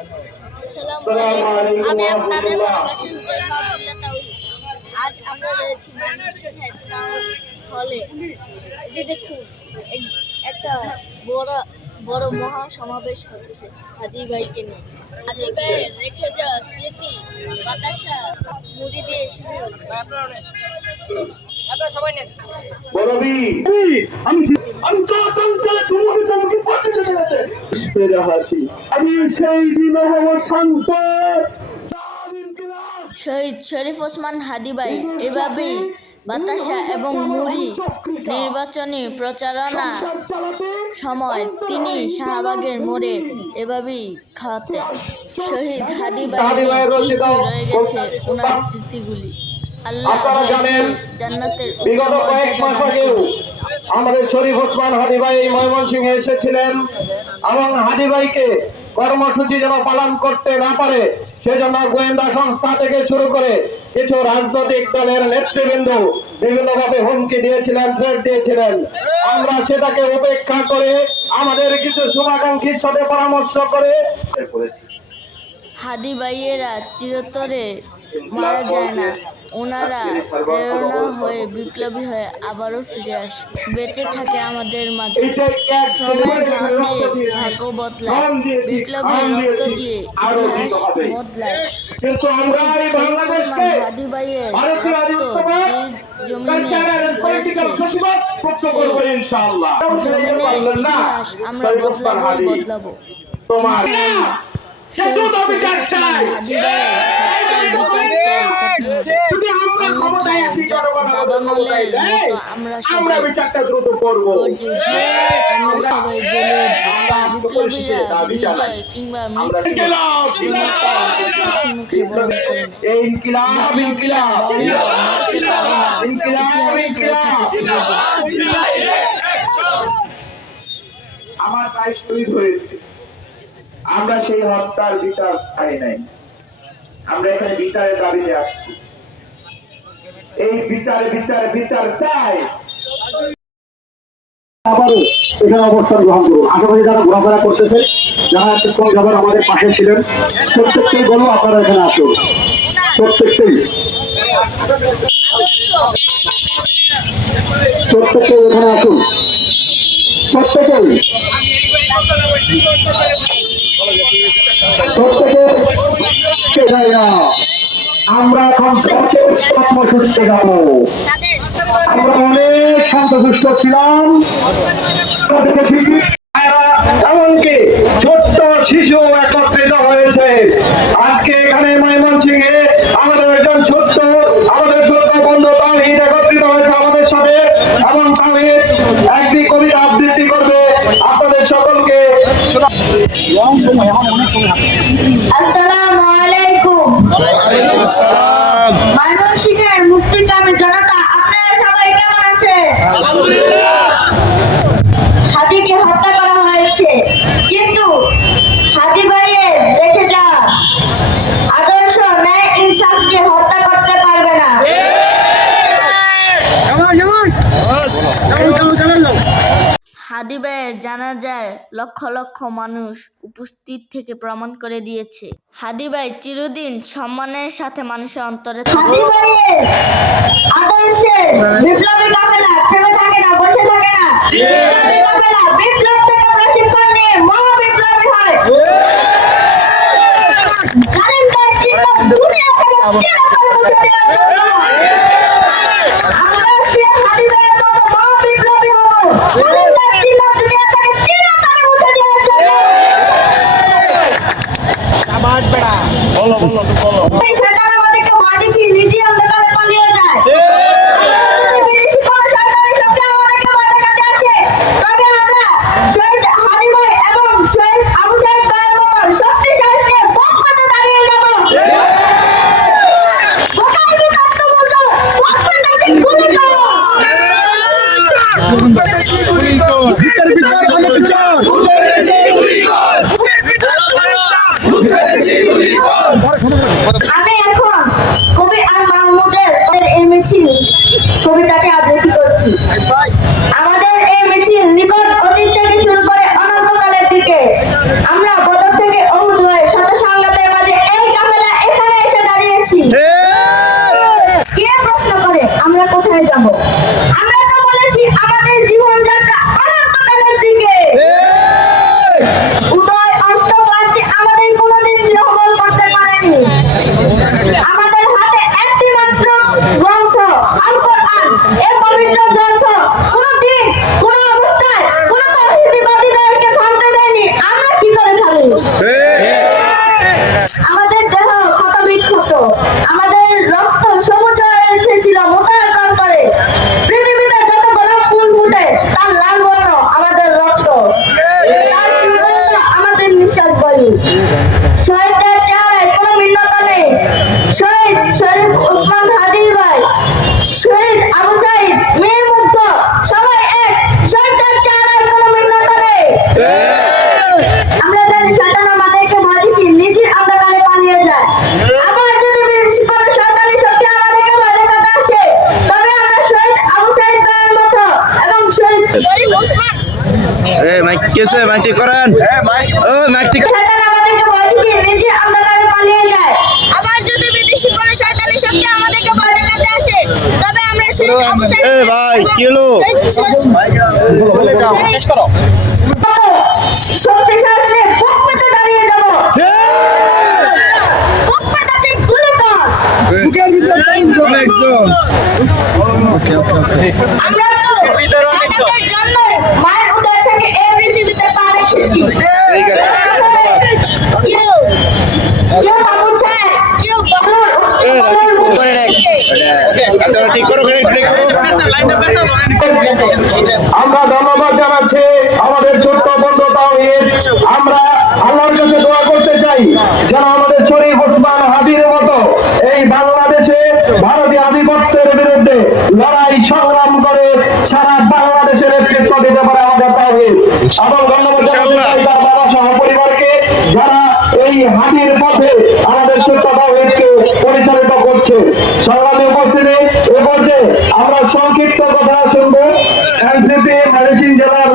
আসসালামু আলাইকুম। আমি আপনাদের ভালোবাসেন জেফা আব্দুল্লাহ তাওহীদ। আজ আমরা রয়েছি ময়মনসিংহ হেড টাউন হলে। এই দেখুন, একটা বড় বড় মহা সমাবেশ হচ্ছে হাদি ভাইকে নিয়ে। হাদি ভাইয়ের রেখে যাওয়া স্মৃতি বাতাসা মুড়ি দিয়ে শুরু হচ্ছে। আপনারা সবাই নেন। শহীদ শরীফ ওসমান হাদি ভাই এভাবেই বাতাসা এবং মুড়ি নির্বাচনী প্রচারণা সময় তিনি শাহবাগের মোড়ে এভাবেই খাওয়াতেন। শহীদ হাদি ভাই নিয়ে কিন্তু রয়ে গেছে ওনার স্মৃতিগুলি। আল্লাহ ভাইকে জান্নাতের উচ্চ মর্যাদা দান করুন। আমাদের শরীফ ওসমান হাদি ভাই ময়মনসিংহে এসেছিলেন এবং হাদি ভাইকে কর্মসূচি যেন পালন করতে না পারে সেজন্য গোয়েন্দা সংস্থা থেকে শুরু করে কিছু রাজনৈতিক দলের নেতৃবৃন্দ বিভিন্নভাবে হুমকি দিয়েছিলেন, থ্রেট দিয়েছিলেন। আমরা সেটাকে উপেক্ষা করে আমাদের কিছু শুভাকাঙ্ক্ষীর সাথে পরামর্শ করে করেছি। হাদি ভাইয়েরা চিরতরে মারা যায় না, ওনারা প্রেরণা হয়ে বিপ্লবী হয়ে আবারও ফিরে আসে, বেঁচে থাকে আমাদের মাঝে। শ্রমের ঘাম দিয়ে ভাগ্য বদলায়, বিপ্লবীর রক্ত দিয়ে ইতিহাস বদলায়। শরীফ ওসমান হাদি ভাইয়ের রক্ত যে জমিনে পড়েছে সেই জমিনের ইতিহাস আমরা বদলাবো। শহীদ শরীফ ওসমান হাদি ভাইয়ের বিচার চাই করতে হবে, অন্যথায় দাবানলের মতো আমরা সবাই গর্জে উঠব। আমরা সবাই জ্বলে বিপ্লবীরা বিজয় কিংবা মৃত্যু হাসি মুখে বরণ করে নেয়। বিপ্লবীরা মরতে পারে না, ইতিহাস হয়ে থাকে চিরদিন। আমার ভাই শহীদ হয়েছে, আমরা সেই হত্যার বিচার চাই নাই, আমরা এখানে বিচারের দাবিতে আসছি। এই বিচার চাই। আবারও এখানে অবস্থান গ্রহণ করুন। আশেপাশে যারা ঘোরাফেরা করতেছে, যারা এতক্ষণ যাবার আমাদের পাশে ছিলেন, প্রত্যেককেই বলো আপনারা এখানে আসুন, প্রত্যেককেই এখানে আসুন, আমরা এখন কর্মসূচিতে যাব। আমরা অনেক সন্তুষ্ট ছিলাম, এমনকি ছোট্ট শিশু একত্রিত হয়েছে। আজকে এখানে ময়মনসিংহে আমাদের ছোট্ট বন্ধু তাওহীদ একত্রিত হয়েছে আমাদের সাথে, এবং তাওহীদ একটি কবিতা আবৃত্তি করবে আপনাদের সকলকে। আসসালামু আলাইকুম। ময়মনসিংহের মুক্তিকামী জনতা, আপনারা সবাই কেমন আছেন? হাদিকে হত্যা করা হয়েছে, কিন্তু হাদি ভাইয়ের রেখে যাওয়া আদর্শ ন্যায় ইনসাফকে হত্যা করতে পারবে না। হাদি ভাইয়ের জানাজায় লক্ষ লক্ষ মানুষ উপস্থিত থেকে প্রমাণ করে দিয়েছে, হাদি ভাই চিরদিন সম্মানের সাথে মানুষের অন্তরে থাকে। হাদি ভাইয়ের আদর্শে বিপ্লবী কাফেলা থেমে থাকে না, বসে থাকে না। বিপ্লবী কাফেলা বিপ্লব থেকে প্রশিক্ষণ নিয়ে মহা বিপ্লবী হয়। জালেমদের চিহ্ন দুনিয়া থেকে চিরতরে মুছে দেওয়ার জন্য আমরা সেই হাদি ভাইয়ের মতো মহা বিপ্লবী হব। জালেমদের চিহ্ন দুনিয়া থেকে চিরতরে মুছে দেওয়ার জন্য। এই শয়তান আমাদেরকে মাটি কি নিজে অন্ধকারে পালিয়ে যায়। বিদেশি কোন শয়তানি শক্তি আমাদেরকে মাঝে কাছে আসে, তবে আমরা শহীদ হাদি ভাই এবং শহীদ আবু সাঈদ ভাইয়ের মতো শক্তি সাহস নিয়ে বুক পেতে দাঁড়িয়ে যাব। বোকার বিকান্ত মতো বুক পেতে গুলি করো। আমি এখন কবি আর মাহমুদের এই মিছিল কবিতাটি আবৃত্তি করছি। আমাদের এই মিছিল নিকট অতীত থেকে শুরু করে অনন্তকালের দিকে। আমরা বদর থেকে অহুদ হয়ে শত শহীদদের চেহারায় কোনো ভিন্নতা নেই। শহীদ শরীফ ওসমান হাদি ভাই, শহীদ আবু সাইদ, মীর মুগ্ধ, সবাই এক। শহীদদের চেহারায় কোনো ভিন্নতা নেই। আমরা জানি শয়তান আমাদেরকে ভয় দেখিয়ে নিজের অন্ধকারে পালিয়ে যায়। আবার যদি বিদেশি কোনো শয়তানি শক্তি আমাদেরকে ভয় দেখাতে আসে, তবে আমরা শহীদ আবু সাইদ ভাইয়ের মতো এবং শহীদ শরীফ ওসমান মাইক কেসে মাইক ঠিক করেন ও মাইক ঠিক শয়তান আমাদেরকে ভয় দেখিয়ে নিজের অন্ধকারে পালিয়ে যায়। আবার যদি বিদেশি কোনো শয়তানি শক্তি আমাদেরকে ভয় দেখাতে আসে, তবে আমরা শহীদ আবু সাইদ এ ভাই কি হলো শেষ করো। শক্তি সাহস নিয়ে বুক পেতে দাঁড়িয়ে যাব। বুক পেতে গুলি কর। একদম আমরা তো শাহাদাতের জন্য মায়ের উদয় থেকে এই পৃথিবীতে পা রেখেছি। ঠিক আছে কেউ তাবুত ছায়, কেউ বালুর আচ্ছা ঠিক করো ঠিক করো আমরা ধন্যবাদ জানাচ্ছি আমাদের ছোট্ট বন্ধু তাওহীদ। আমরা আল্লাহর কাছে দোয়া করতে চাই যেন আমাদের শরীফ ওসমান হাদির মতো এই বাংলাদেশে ভারতীয় আধিপত্যের বিরুদ্ধে লড়াই সংগ্রাম করে সারা বাংলাদেশের নেতৃত্ব দিতে পারে আমাদের তাওহীদ। এবং ধন্যবাদ জানাতে চাই তার বাবা সহ পরিবারকে যারা এই হাদির পথে আমাদের ছোট্ট তাওহীদকে পরিচালিত করছে। সংগ্রামী উপস্থিতি এ পর্যায়ে আমরা সংক্ষিপ্ত কথা শুনবো এনসিপি ম্যানেজিং জেলার